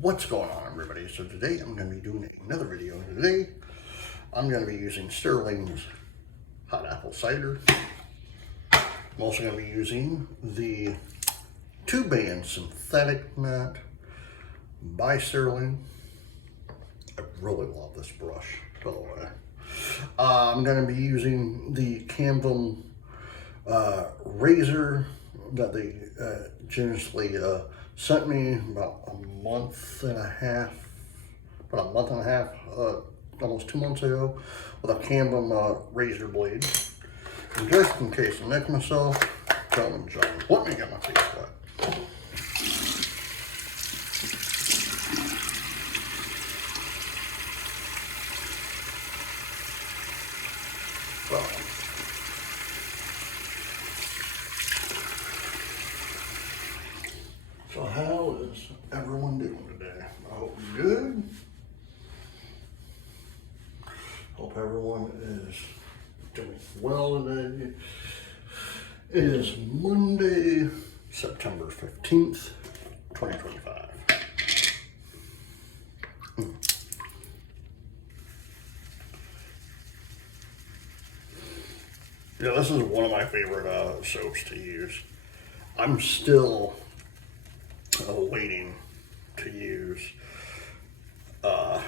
What's going on, everybody? So today I'm going to be doing another video. Today I'm going to be using Stirling's hot apple cider. I'm also going to be using the 2-band synthetic nut by Stirling. I really love this brush, by the way. I'm going to be using the Camden razor that they generously sent me about a month and a half, almost 2 months ago, with a Camden razor blade. And just in case I nick myself, tell them, John, let me get my face wet. So how is everyone doing today? I hope you're good. Hope everyone is doing well today. It is Monday, September 15th, 2025. Yeah, this is one of my favorite soaps to use. I'm still waiting to use Autumn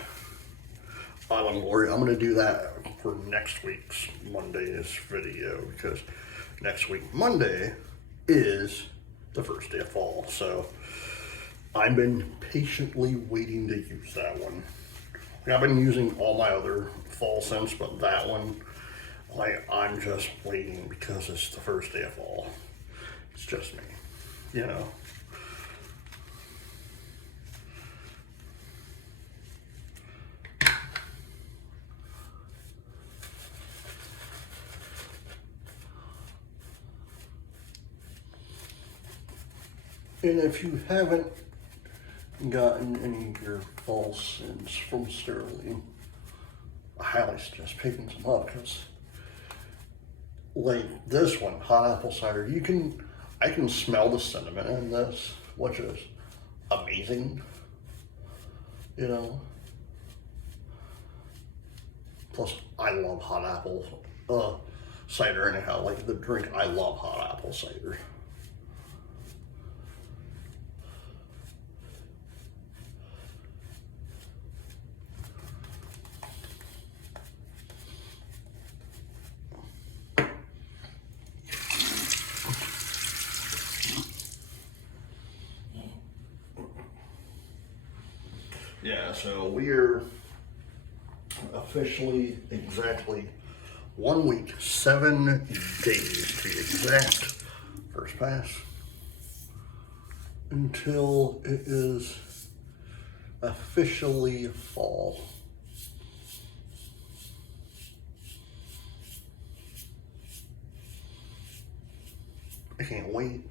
Glory. I'm going to do that for next week's Monday's video, because next week Monday is the first day of fall. So I've been patiently waiting to use that one. I've been using all my other fall scents, but that one, I'm just waiting because it's the first day of fall. It's just me, you know. And if you haven't gotten any of your fall scents from Stirling, I highly suggest picking some up, because like this one, hot apple cider, I can smell the cinnamon in this, which is amazing, you know. Plus, I love hot apple cider anyhow. Like the drink, I love hot apple cider. Yeah, so we're officially exactly 1 week, 7 days to be exact, first pass, until it is officially fall. I can't wait.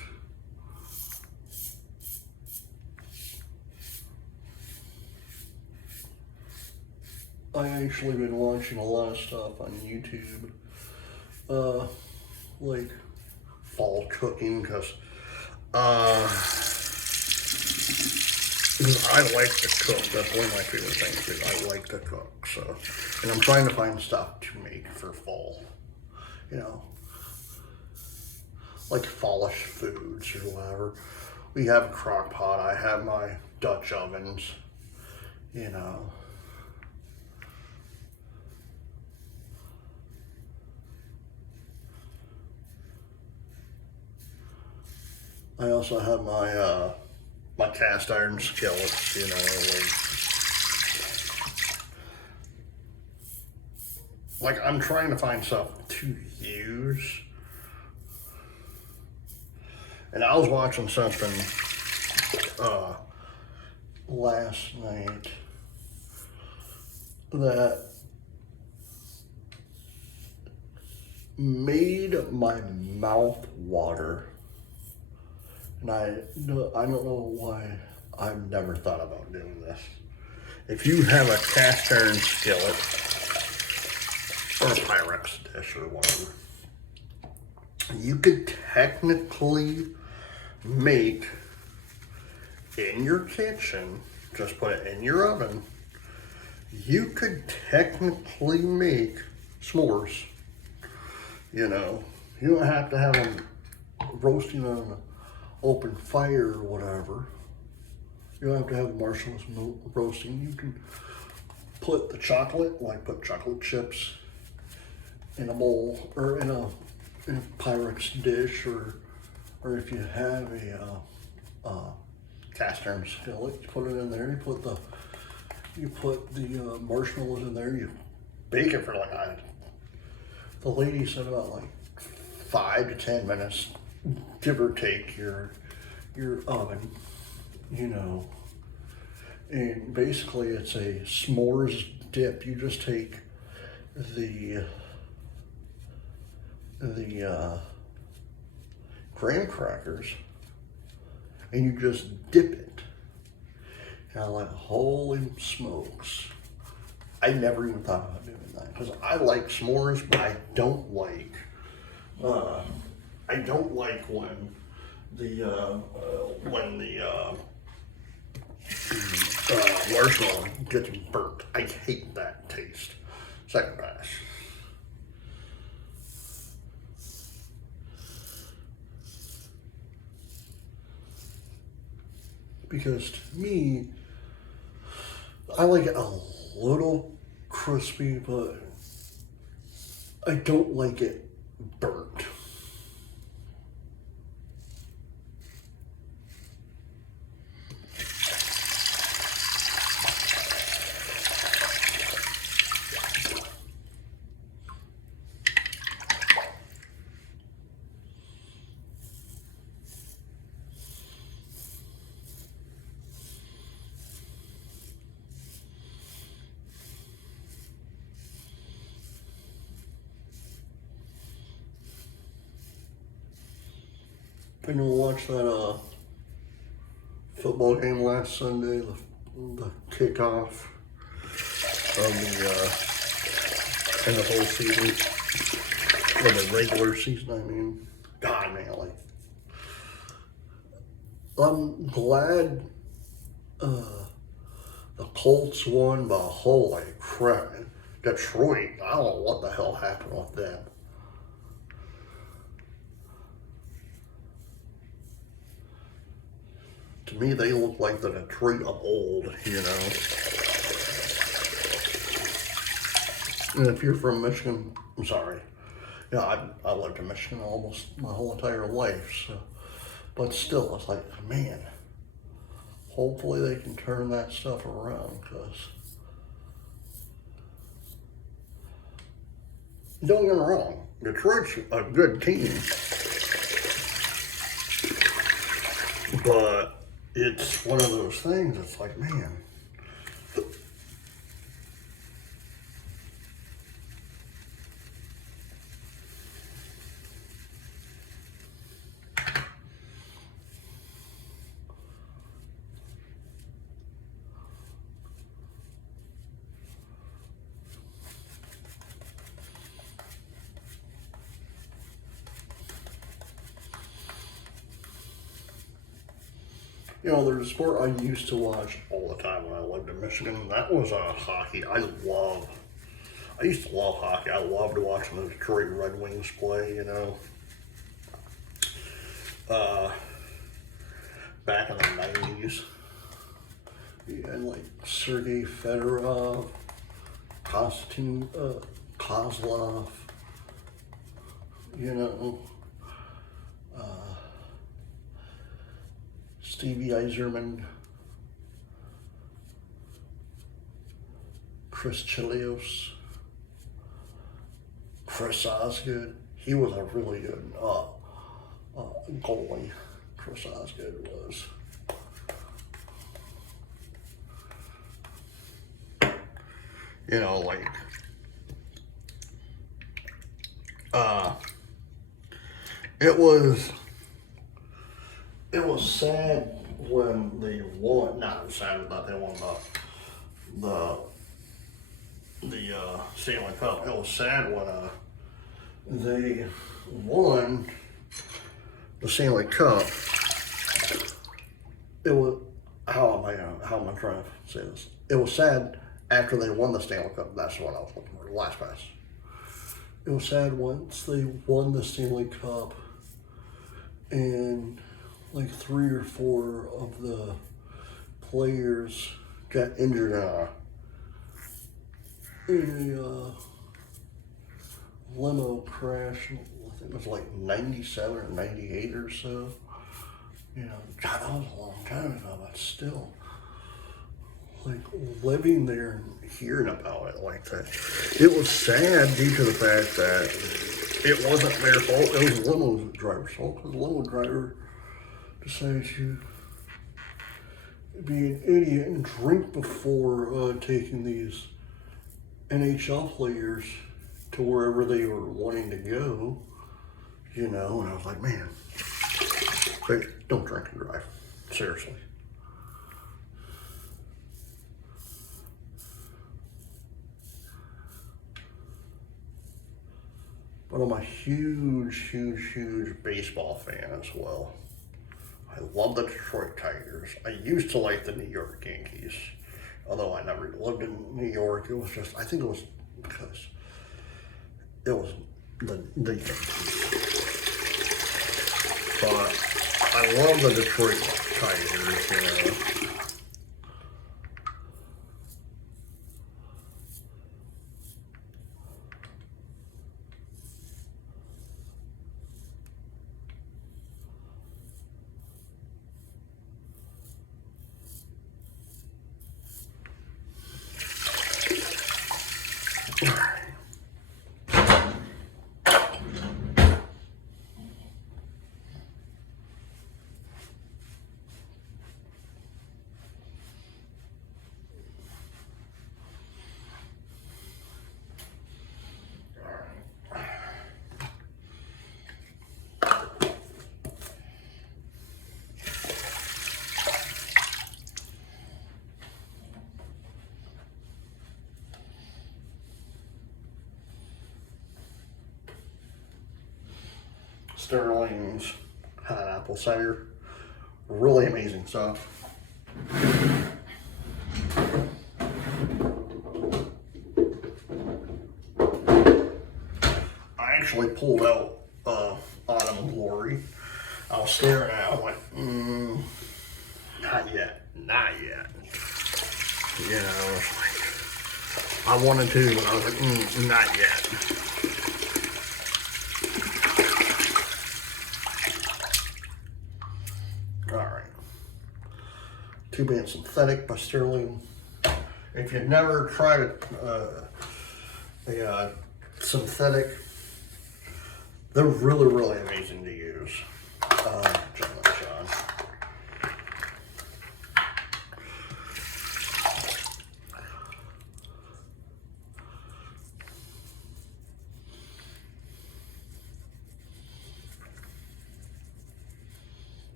I actually been watching a lot of stuff on YouTube, like fall cooking, because I like to cook. That's one of my favorite things, is I like to cook. So, and I'm trying to find stuff to make for fall, you know, like fallish foods or whatever. We have a crock pot. I have my Dutch ovens, you know. I also have my my cast iron skillets, you know, like I'm trying to find stuff to use. And I was watching something last night that made my mouth water. And I don't know why I've never thought about doing this. If you have a cast iron skillet or a Pyrex dish or whatever, you could technically make in your kitchen just put it in your oven. You could technically make s'mores. You know, you don't have to have them roasting on an open fire or whatever. You don't have to have marshmallows roasting. You can put the chocolate, like put chocolate chips in a bowl or in a Pyrex dish, or if you have a cast iron skillet, you put it in there. You put the marshmallows in there. You bake it for like the lady said about like 5 to 10 minutes, give or take your oven, you know. And basically it's a s'mores dip. You just take the graham crackers and you just dip it. And I'm like, holy smokes. I never even thought about doing that because I like s'mores, but I don't like when the marshmallow gets burnt. I hate that taste. Second pass. Because to me, I like it a little crispy, but I don't like it burnt. I know watch that football game last Sunday, the kickoff of the NFL season, or the regular season, I mean. God, man, like, I'm glad the Colts won, but holy crap, man. Detroit, I don't know what the hell happened with them. To me, they look like the Detroit of old, you know. And if you're from Michigan, I'm sorry. Yeah, I lived in Michigan almost my whole entire life, so. But still, it's like, man, hopefully they can turn that stuff around, because don't get me wrong, Detroit's a good team, but it's one of those things, it's like, man, you know, there's a sport I used to watch all the time when I lived in Michigan, and that was hockey. I used to love hockey. I loved watching the Detroit Red Wings play, you know. Back in the 90s. And like Sergei Fedorov, Konstantin Kozlov, you know, Stevie Yzerman, Chris Chelios, Chris Osgood. He was a really good goalie. Chris Osgood was. You know, like, it was sad when they won. Not sad that they won the Stanley Cup. It was sad when they won the Stanley Cup. how am I trying to say this? It was sad after they won the Stanley Cup. That's what I was looking for. Last pass. It was sad once they won the Stanley Cup, and like 3 or 4 of the players got injured in a limo crash. I think it was like 97 or 98 or so. You know, God, that was a long time ago, but still, like, living there and hearing about it like that, it was sad due to the fact that it wasn't their fault. It was the limo driver's fault, because the limo driver decided to be an idiot and drink before taking these NHL players to wherever they were wanting to go, you know, and I was like, man, don't drink and drive, seriously. But I'm a huge baseball fan as well. I love the Detroit Tigers. I used to like the New York Yankees, although I never lived in New York. It was just, I think it was because it was the Yankees. But I love the Detroit Tigers, you know. Stirling's hot apple cider, really amazing stuff. I actually pulled out Autumn Glory. I was staring at it, I was like, not yet, not yet. You know, it's like, I wanted to, but I was like, not yet. Alright. Two Band Synthetic by Stirling. If you've never tried a synthetic, they're really amazing to use. John.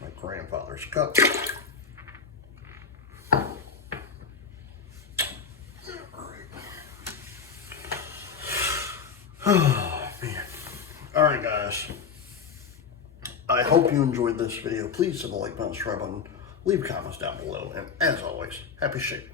My grandfather's cup. Oh man. Alright guys. I hope you enjoyed this video. Please hit the like button, subscribe button, leave comments down below, and as always, happy shaping.